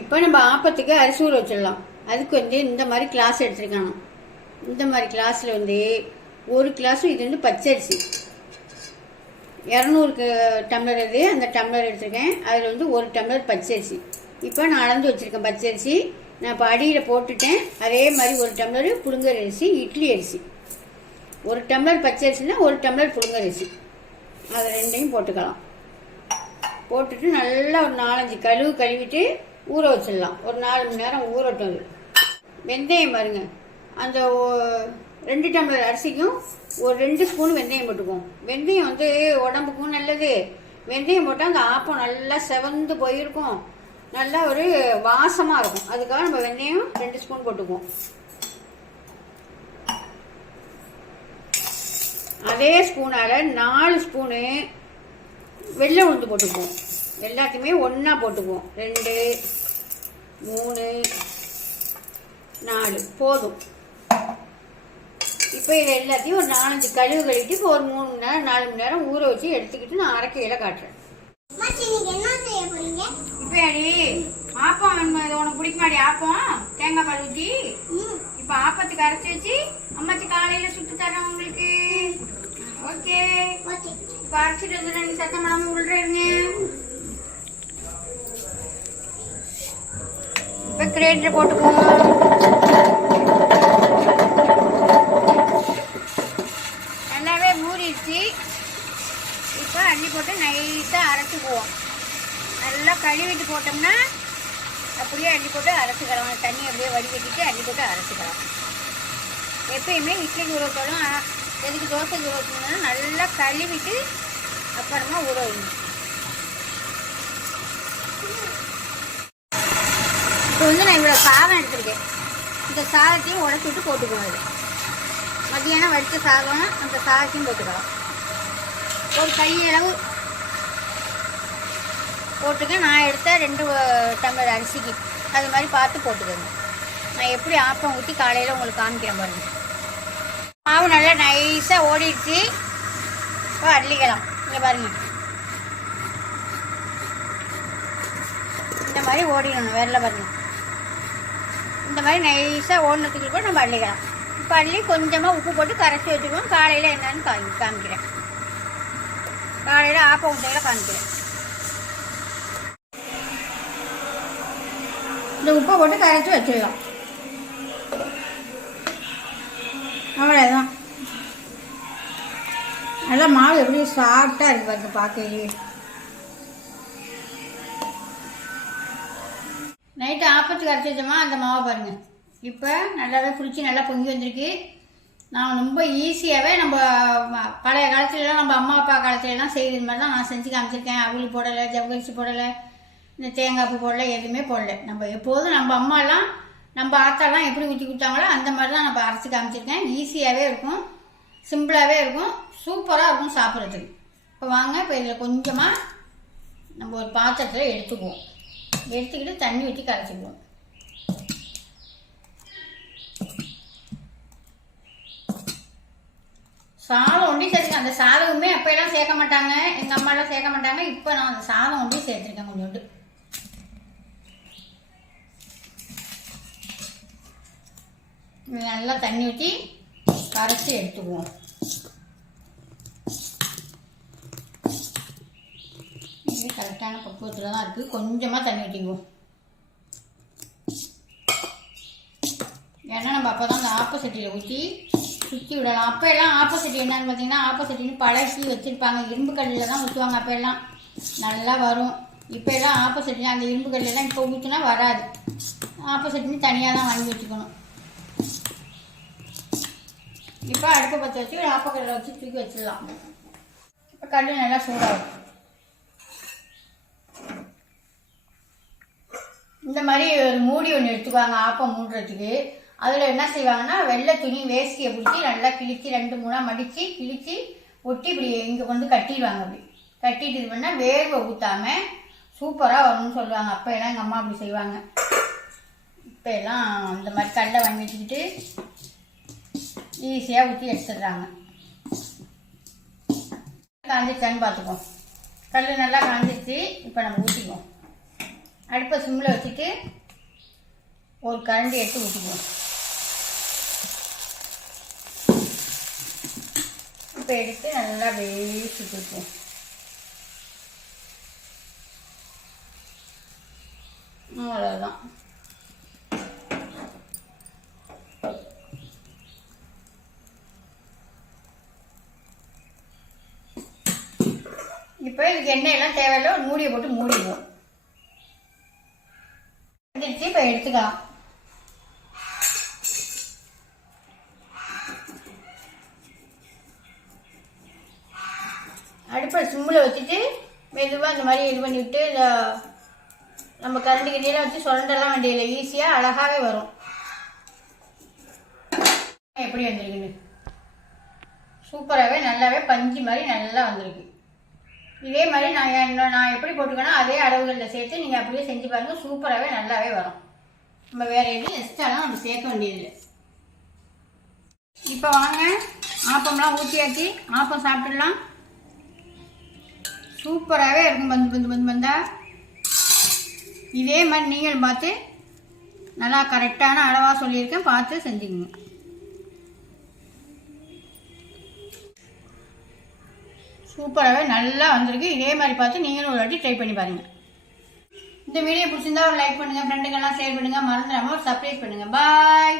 இப்போ நம்ம ஆப்பத்துக்கு அரிசி ஊற வச்சிடலாம். அதுக்கு இந்த மாதிரி கிளாஸ் எடுத்துருக்காங்க. இந்த மாதிரி கிளாஸில் ஒரு கிளாஸும் இது பச்சரிசி 200 டம்ளர் அது. அந்த டம்ளர் எடுத்துருக்கேன். அதில் 1 டம்ளர் பச்சரிசி. இப்போ நான் அளந்து வச்சுருக்கேன் பச்சரிசி. நான் இப்போ அடியில் போட்டுட்டேன். அதே மாதிரி 1 டம்ளர் புழுங்கல் அரிசி, இட்லி அரிசி. 1 டம்ளர் பச்சரிசினா 1 டம்ளர் புழுங்கல் அரிசி. அதை ரெண்டையும் போட்டுக்கலாம். போட்டுட்டு நல்லா ஒரு 4-5 கழுவிட்டு ஊற வச்சிடலாம். ஒரு 4 மணி நேரம் ஊறட்டும். அது வெந்தயம் பாருங்க, அந்த 2 டம்ளர் அரிசிக்கும் ஒரு 2 ஸ்பூன் வெந்தயம் போட்டுக்குவோம். வெந்தயம் உடம்புக்கும் நல்லது. வெந்தயம் போட்டால் அந்த ஆப்பம் நல்லா செவந்து போயிருக்கும், நல்லா ஒரு வாசமாக இருக்கும். அதுக்காக நம்ம வெந்தயம் 2 ஸ்பூன் போட்டுக்குவோம். அதே ஸ்பூனால் 4 ஸ்பூனு வெள்ளை உளுந்து போட்டுக்குவோம். எல்லாத்தையுமே ஒன்றா போட்டுக்குவோம். 2, 3, 4 போதும். இப்போ இதை எல்லாத்தையும் ஒரு 4-5 கழுவிட்டு இப்போ ஒரு 3 மணி நேரம் 4 மணி நேரம் ஊற வச்சு எடுத்துக்கிட்டு நான் அரைக்கையில காட்டுறேன். இப்போ அடி ஆப்பம் உனக்கு பிடிக்குமாடி? ஆப்பம் தேங்காய் பால் ஊற்றி இப்போ ஆப்பத்துக்கு அரைச்சி வச்சு அம்மாச்சி காலையில் சுட்டு தரேன் உங்களுக்கு. ஓகே, இப்போ அரைச்சிட்டு வந்து நீ சத்தம் பண்ணாமல் விடுறேங்க. இப்போ கிரேட்டர் போட்டுக்குவோம். நல்லாவே ஊறிடுச்சு. இப்போ அள்ளி போட்டு நைஸாக அரைச்சிக்குவோம். நல்லா கழுவிட்டு போட்டோம்னா அப்படியே அள்ளி போட்டு அரைச்சிக்கலாம். தண்ணி அப்படியே வடிகட்டிட்டு அள்ளி போட்டு அரைச்சிக்கலாம். எப்பயுமே இட்லி ஊற வச்சாலும் எதுக்கு தோசை ஊற வச்சோம்னா நல்லா கழுவிட்டு அப்புறமா ஊற வைக்கணும். இப்போ நான் இவ்வளோ சாதம் எடுத்துருக்கேன். இந்த சாதத்தையும் உடச்சி விட்டு போட்டுக்குவோம். மத்தியானம் வடித்த சாதம், அந்த சாதத்தையும் போட்டுக்கலாம். ஒரு கையளவு போட்டுக்க. நான் எடுத்த 2 டம்ளர் அரிசிக்கு அது மாதிரி பார்த்து போட்டுக்கோங்க. நான் எப்படி ஆப்பம் ஊற்றி காலையில் உங்களுக்கு காமிக்கிறேன் பாருங்க. மாவு நல்லா நைஸாக ஓடிடுச்சு. இப்போ அள்ளிக்கலாம். இங்கே பாருங்க, இந்த மாதிரி ஓடிடணும். வேற பாருங்க, இந்த மாதிரி நைஸாக ஓடினதுக்கு கூட நம்ம அள்ளிக்கலாம். இப்போ அள்ளி கொஞ்சமாக உப்பு போட்டு கரைச்சி வச்சுக்குவோம். காலையில் என்னன்னு காமிக்கிறேன். காலையில் ஆப்பம் ஊட்டையில் காமிக்கிறேன். இந்த உப்பை போட்டு கரைச்சி வச்சிடலாம். அவ்வளோதான். நல்லா மாவு எப்படி சாஃப்டாக இருக்குது பாருங்க பார்க்கலையே. நைட்டு ஆப்பத்துக்கு கரைச்சி வச்சோமா அந்த மாவை பாருங்கள். இப்போ நல்லாவே புளிச்சு நல்லா பொங்கி வந்திருக்கு. நான் ரொம்ப ஈஸியாகவே நம்ம பழைய காலத்துலலாம் நம்ம அம்மா அப்பா காலத்துலலாம் செய்கிற மாதிரி தான் நான் செஞ்சு காமிச்சிருக்கேன். அவள் போடலை, ஜவ்வரிசி போடலை, இந்த தேங்காய் பூ போடலை, எதுவுமே போடலை. நம்ம எப்போதும் நம்ம அம்மாலாம் நம்ம ஆத்தாலாம் எப்படி ஊற்றி கொடுத்தாங்களோ அந்த மாதிரி தான் நம்ம அரைச்சி காமிச்சிருக்கேன். ஈஸியாகவே இருக்கும், சிம்பிளாகவே இருக்கும், சூப்பராக இருக்கும் சாப்பிட்றதுக்கு. இப்போ வாங்க, இப்போ இதில் கொஞ்சமாக நம்ம ஒரு பாத்திரத்தில் எடுத்துக்குவோம். எடுத்துக்கிட்டு தண்ணி ஊற்றி கரைச்சிக்குவோம். சாதம் ஒண்டி சேர்த்துக்கேன். அந்த சாதமுமே அப்பெல்லாம் சேர்க்க மாட்டாங்க, எங்கள் அம்மாலாம் சேர்க்க மாட்டாங்க. இப்போ நான் அந்த சாதம் ஒண்டி சேர்த்துருக்கேன் கொஞ்சோண்டு. நல்லா தண்ணி ஊற்றி கரைச்சி எடுத்துக்குவோம். இது கரெக்டான பக்குவத்தில் தான் இருக்குது. கொஞ்சமாக தண்ணி ஊற்றிக்குவோம். ஏன்னா நம்ம அப்போ தான் அந்த ஆப்போசிட்டியில் ஊற்றி சுற்றி விடலாம். அப்போ எல்லாம் ஆப்போசிட்டி என்னன்னு பார்த்தீங்கன்னா, ஆப்போசிட்டின்னு பழக்கி வச்சுருப்பாங்க. இரும்பு கல்லில் தான் ஊற்றுவாங்க. அப்போ எல்லாம் நல்லா வரும். இப்போ எல்லாம் ஆப்போசிட்டி அந்த இரும்பு கல்லெல்லாம் இப்போ ஊற்றினா வராது. ஆப்போசிட்னு தனியாக தான் வாங்கி வச்சுக்கணும். இப்போ அடுப்பை பற்ற வச்சு ஆப்பக்கல்லில் வச்சு தூக்கி வச்சிடலாம். இப்போ கல் நல்லா சூடாகும். இந்த மாதிரி ஒரு மூடி ஒன்று எடுத்துக்குவாங்க ஆப்பம் மூடுறதுக்கு. அதில் என்ன செய்வாங்கன்னா, வெள்ளை துணி வேஷ்டியை பிடிச்சி நல்லா கிழிச்சி 2-3 மடித்து கிழிச்சி ஒட்டி இப்படி இங்கே கொண்டு கட்டிடுவாங்க. அப்படி கட்டிட்டு இது பண்ணால் வேர்வை ஊற்றாமல் சூப்பராக வரும்னு சொல்லுவாங்க. அப்போ எல்லாம் எங்கள் அம்மா அப்படி செய்வாங்க. இப்போ எல்லாம் இந்த மாதிரி கல்லை வாங்கி வச்சுக்கிட்டு ஈஸியாக ஊற்றி எடுத்துடுறாங்க. காஞ்சிச்சான்னு பார்த்துக்குவோம். கல் நல்லா காஞ்சிச்சு. இப்போ நம்ம ஊற்றிக்குவோம். அடுப்பை சிம்மில் வச்சுட்டு ஒரு கரண்டி எடுத்து ஊற்றிக்குவோம். இப்போ எடுத்து நல்லா வேஸ்ட்டு கொடுப்போம். அவ்வளோதான். இப்போ இதுக்கு எண்ணெயெல்லாம் தேவையில்லை, ஒரு மூடியை போட்டு மூடிடுவோம். வந்துடுச்சு, இப்போ எடுத்துக்கலாம். அடுப்பை சிம்மில் வச்சுட்டு மெதுவாக இந்த மாதிரி இது பண்ணிவிட்டு நம்ம கரண்டி கிண்டியெல்லாம் வச்சு சுரண்டெல்லாம் வேண்டியதில்லை, ஈஸியாக அழகாகவே வரும். எப்படி வந்திருக்குன்னு சூப்பராகவே நல்லாவே பஞ்சு மாதிரி நல்லா வந்திருக்கு. இதே மாதிரி நான் எப்படி போட்டுக்கணும் அதே அளவுகளில் சேர்த்து நீங்கள் அப்படியே செஞ்சு பாருங்கள், சூப்பராகவே நல்லாவே வரும். நம்ம வேறு எதுவும் எக்ஸ்ட்ராலாம் நம்ம சேர்க்க வேண்டியதில்லை. இப்போ வாங்க, ஆப்பம்லாம் ஊற்றியாச்சு, ஆப்பம் சாப்பிட்டுடலாம். சூப்பராகவே இருக்கும், பந்து பந்தா. இதே மாதிரி நீங்கள் பார்த்து நல்லா கரெக்டான அளவாக சொல்லியிருக்கேன், பார்த்து செஞ்சுக்கோங்க. சூப்பராகவே நல்லா வந்திருக்கு. இதே மாதிரி பார்த்து நீங்களும் ஒரு வாட்டி ட்ரை பண்ணி பாருங்கள். இந்த வீடியோ பிடிச்சிருந்தா ஒரு லைக் பண்ணுங்கள், ஃப்ரெண்டுக்கெல்லாம் ஷேர் பண்ணுங்கள், மறந்துடாமல் ஒரு சப்ஸ்கிரைப் பண்ணுங்கள். பாய்.